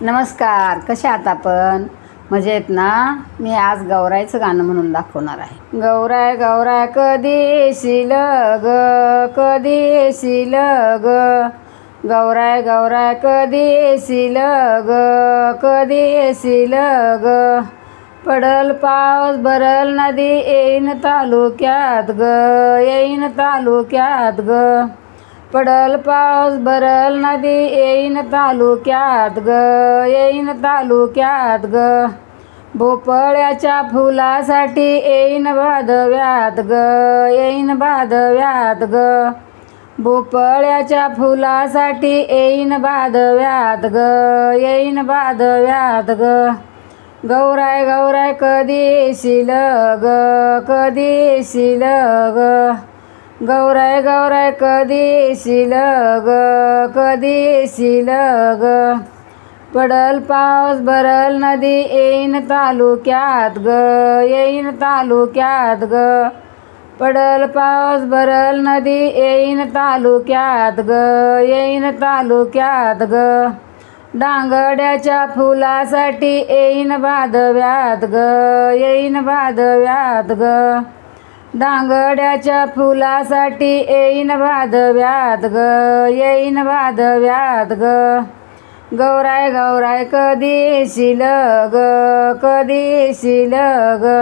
नमस्कार, कशा आहात आपण? मजेत ना? मी आज गौराईचं गाणं म्हणून दाखवणार आहे. गौराय गौराय कधी येशील ग, कधी येशील ग, गौराय गौराय कधी येशील ग, कधी येशील ग, पडल पाऊस भरल नदी येईन तालुक्यात ग, येईन तालुक्यात ग, पडल पाऊस भरल नदी येईन तालुक्यात ग, येईन तालुक्यात ग, भोपळ्याच्या फुलासाठी येईन भादव्यात ग, येईन भादव्यात ग, भोपळ्याच्या फुलासाठी येईन भादव्यात ग, येईन भादव्यात ग, गौराय गौराय कधी येशील ग, कधी येशील ग, गौराय गौराय कधी येशील ग, कधी येशील ग, पडल पाऊस भरल नदी येईन तालुक्यात ग, येईन तालुक्यात ग, पडल पाऊस भरल नदी येईन तालुक्यात ग, येईन तालुक्यात ग, डांगड्याच्या फुलासाठी येईन भादव्यात ग, येईन भादव्यात ग, डांगड्याच्या फुलासाठी येईन भादव्यात ग, येईन भादव्यात ग, गौराय गौराय कधी येशील ग, कधी येशील ग,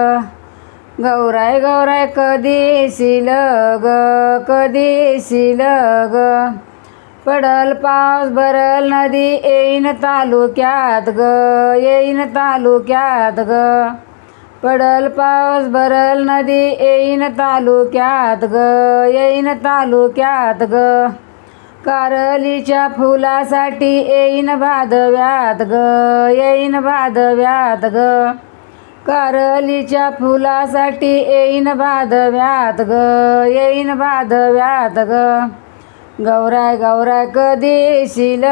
गौराय गौराय कधी येशील ग, कधी येशील ग, पडल पाऊस भरल नदी येईन तालुक्यात ग, येईन तालुक्यात ग, पडल पाऊस भरल नदी येईन तालुक्यात ग, येईन तालुक्यात ग, कारलीच्या फुलासाठी येईन भादव्यात ग, येईन भादव्यात ग, कारलीच्या फुलासाठी येईन भादव्यात ग, येईन भादव्यात ग, गौराय गौराय कधी येशील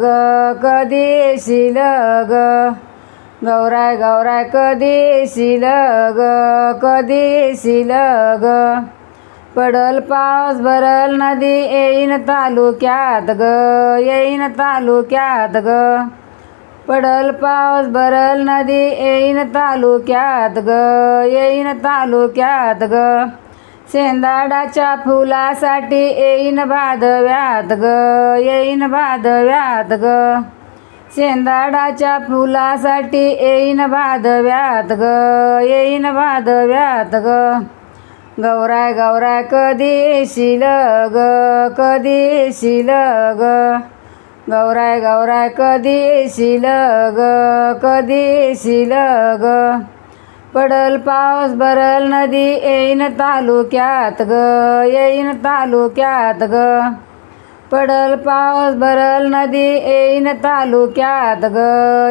ग, कधी येशील ग, गौराय गौराय कधी येशील ग, कधी येशील ग, पडल पाऊस भरल नदी येईन तालुक्यात ग, येईन तालुक्यात ग, पडल पाऊस भरल नदी येईन तालुक्यात ग, येईन तालुक्यात ग, शेंदाडाच्या फुलासाठी येईन भादव्यात ग, येईन भादव्यात ग, शेंदाडाच्या फुलासाठी येईन भादव्यात ग, येईन भादव्यात ग, गौराय गौराय कधी येशील ग, कधी येशील ग, गौराय गौराय कधी येशील ग, कधी येशील ग, पडल पाऊस भरल नदी येईन तालुक्यात ग, येईन तालुक्यात ग, पडल पाऊस भरल नदी येईन तालुक्यात ग,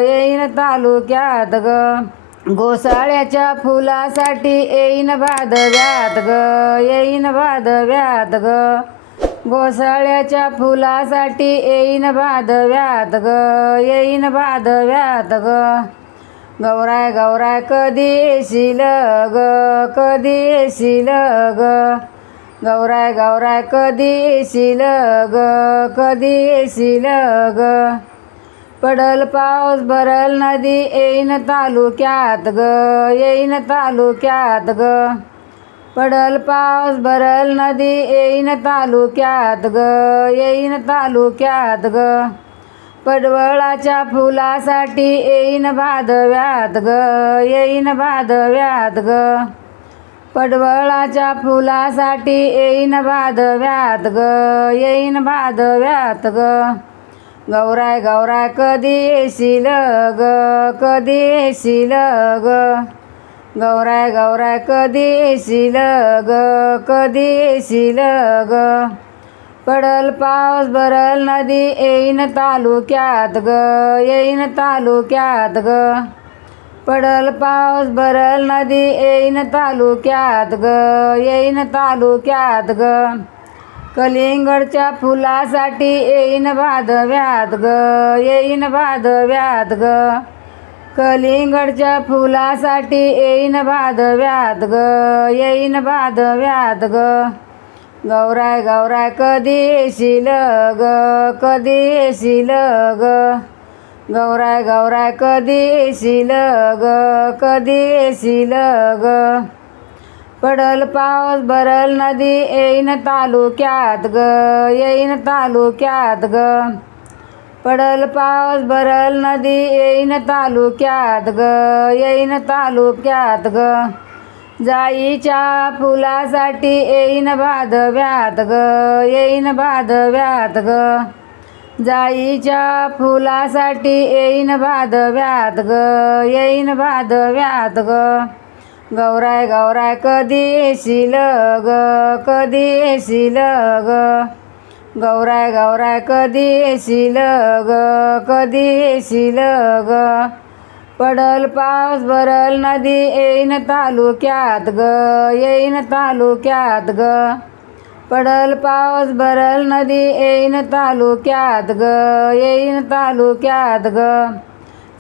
येईन तालुक्यात ग, घोसाळ्याच्या फुलासाठी येईन भादव्यात ग, येईन भादव्यात ग, घोसाळ्याच्या फुलासाठी येईन भादव्यात ग, येईन भादव्यात ग, गौराय गौराय कधी येशील ग, कधी येशील ग, गौराय गौराय कधी येशील ग, कधी येशील ग, पडल पाऊस भरल नदी येईन तालुक्यात ग, येईन तालुक्यात ग, पडल पाऊस भरल नदी येईन तालुक्यात ग, येईन तालुक्यात ग, पडवळाच्या फुलासाठी येईन भादव्यात ग, येईन भादव्यात ग, पडवळाच्या फुलासाठी येईन भादव्यात ग, येईन भादव्यात ग, गौराय गौराय कधी येशील ग, कधी येशील ग, गौराय गौराय कधी येशील ग, कधी येशील ग, पडल पाऊस भरल नदी येईन तालुक्यात ग, येईन तालुक्यात ग, पडल पाऊस भरल नदी येईन तालुक्यात ग, येईन तालुक्यात ग, कलिंगडच्या फुलासाठी येईन भादव्यात ग, येईन भादव्यात ग, कलिंगडच्या फुलासाठी येईन भादव्यात ग, येईन भादव्यात ग, गौराय गौराय कधी येशील ग, कधी येशील ग, गौराय गौराय कधी येशील ग, कधी येशील ग. पडल पाऊस भरल नदी येईन तालुक्यात ग, येईन तालुक्यात ग. पडल पाऊस भरल नदी येईन तालुक्यात ग, येईन तालुक्यात ग. जाईच्या फुलासाठी येईन भादव्यात ग, येईन भादव्यात ग. जाईच्या फुलासाठी येईन भादव्यात ग, येईन भादव्यात ग. गौराय गौराय कधी येशील ग, कधी येशील ग. गौराय गौराय कधी येशील ग, कधी येशील ग. पडल पाऊस भरल नदी येईन तालुक्यात ग, येईन तालुक्यात ग. पडल पाऊस भरल नदी येईन तालुक्यात ग, येईन तालुक्यात ग.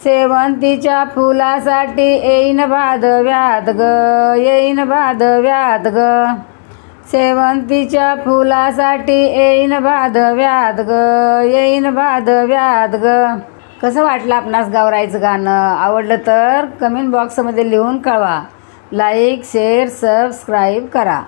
शेवंतीच्या फुलासाठी येईन भादव्यात ग, येईन भादव्यात ग. शेवंतीच्या फुलासाठी येईन भादव्यात ग, येईन भादव्यात ग. कसं वाटलं आपणास गौराईचं गाणं? आवडलं तर कमेंट बॉक्समध्ये लिहून कळवा. लाईक शेअर सबस्क्राईब करा.